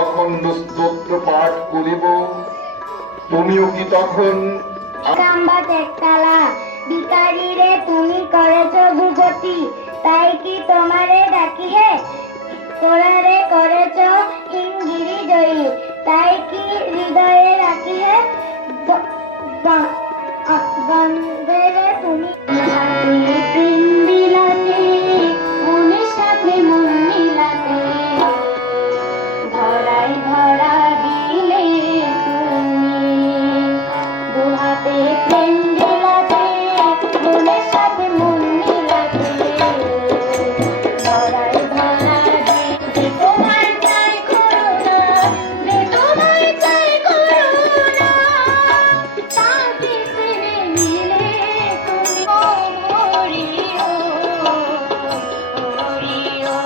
অখণ্ড স্তোত্র পাঠ করিব, তুমিও কি তখন ভিখারি রে তুমি করেছ দুগতি, তাই কি তোমারে ডাকি হে? কোলারে করেছ হিমগিরি জয়ী, তাই কি হৃদয়ে রাখি হে? গন্ধে রে তুমি প্রেম বিলাতে, মনের সাথে মন মিলাতে, ধরাই ধরা দিলে তুমি দুহাতে প্রেম বিলাতে, মনের সাথে মন মিলাতে, ধরাই ধরা দিলে তোমার চাই করুণা, রে তোমার চাই করুণা, তাতে ছেড়ে নিলে তুমি হরিও হরিও হরিও।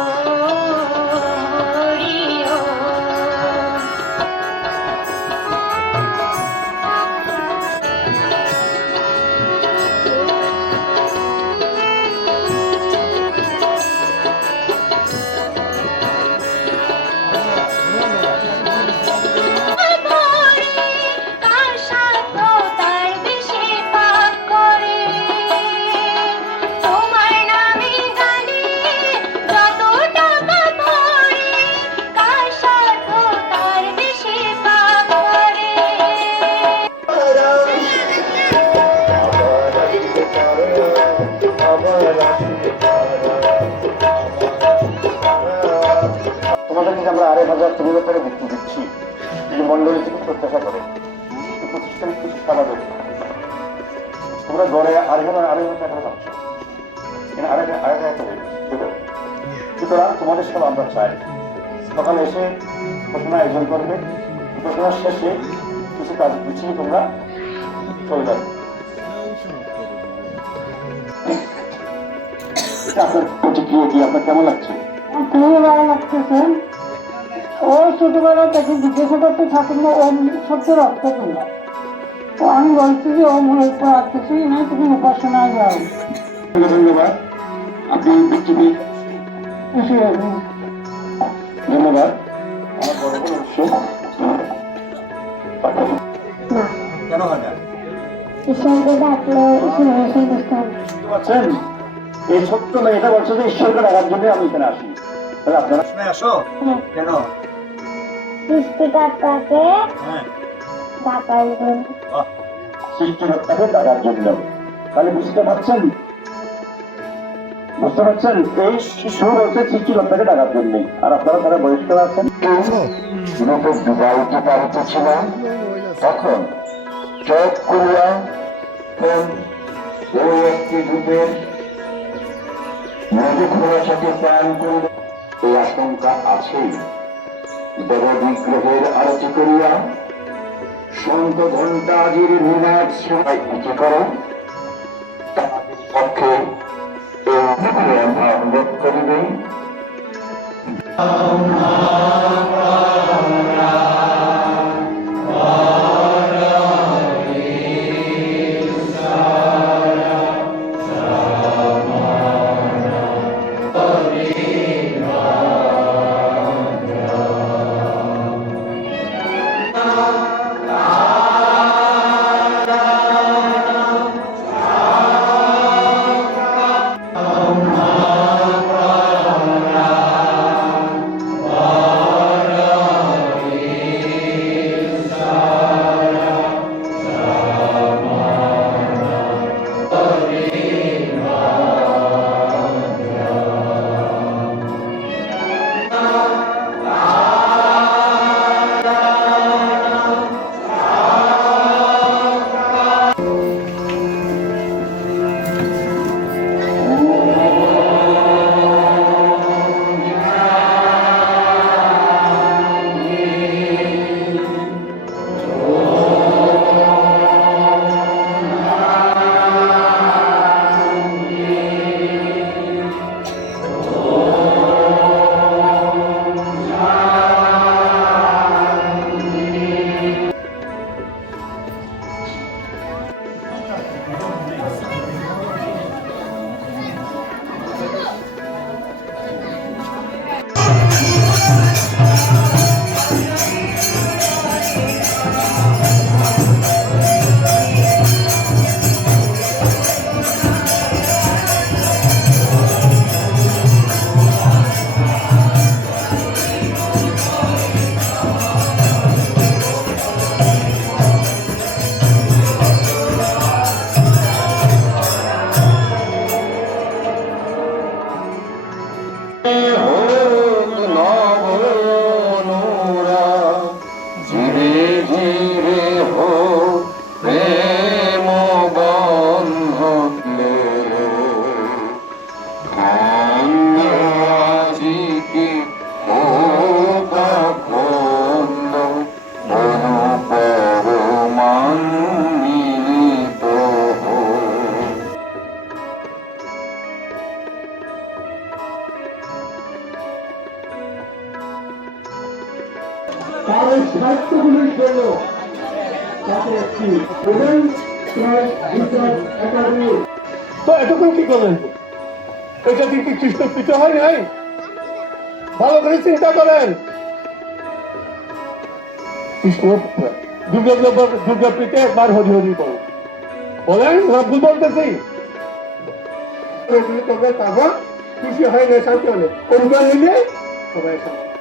কার সাধ্য তার বেশি পাপ করে, তোমার নামে গানে যত টাকা পড়ে, কার সাধ্য তার বেশি পাপ করে। তোমাদের কাছে আমরা 8,000 টাকা করে বিক্রি দিচ্ছি, যদি মন্ডলী থেকে প্রত্যাশা করে প্রতিষ্ঠান কিছু স্বাভাবিক। তোমরা গড়ে 8,000 টাকা পাচ্ছ, আড়াই সুতরাং তোমাদের সব আমরা চাই সকালে এসে ঘোষণা আয়োজন করবে, ঘোষণার শেষে কিছু কাজ গুছিয়ে তোমরা চলে যাবে। আপনার প্রতিক্রিয়া কি, আপনার কেমন লাগছে? খুবই ভালো লাগতেছে। ও ছোটবেলা থেকে জিজ্ঞাসা করতে থাকেন না ওম শব্দের অর্থ কিনা, তো আমি বলছি যে ওম হয়তো আর কিছুই নাই, তুমি উপাসনায় যাও। ধন্যবাদ, আপনি বিক্রি ধন্যবাদ। আমার বড় বড় উৎসব কেন হয় না? ঈশ্বরকে ডাকলে ঈশ্বর এসে বুঝতে হবে। বুঝতে পারছেন, এই ছোট্ট মেয়েটা বলছে যে ঈশ্বরকে ডাকার জন্য আমি এখানে আসি। তাহলে আপনারা আসো কেন? সৃষ্টিকর্তাকে ডাকার জন্য। সৃষ্টিকর্তাকে ডাকার জন্য। তাহলে বুঝতে পারছেন, এই শিশু বলছে সৃষ্টিকর্তাকে ডাকার জন্য। আর আপনারা তারা বয়স্ক আছেন, রূপে ডুবাইতে পারিতেছিলাম, তখন চোখ করিয়া ওই একটি রূপের নদী খোলাসাকে প্রাণ করিল। এই আশঙ্কা আছেই। দেব বিগ্রহের আরতি করিয়া শঙ্খ ঘণ্টাজির নিনাদ সেবায় কি করো, তাহাদের পক্ষে অনুভব করিবে। তার এই সাহিত্যগুলির জন্য তাকে একটি নোবেল প্রাইজ রিসার্চ একাডেমি। তো এতক্ষণ কি করলেন? এটা কি কৃষ্ণ পিতা হয় নাই? ভালো করে চিন্তা করেন। কৃষ্ণ দুর্গা পিতে একবার হরি হরি বলেন, বলেন না ভুল বলতেছি? খুশি হয় না, শান্তি হলে অনুমান নিলে সবাই শান্তি।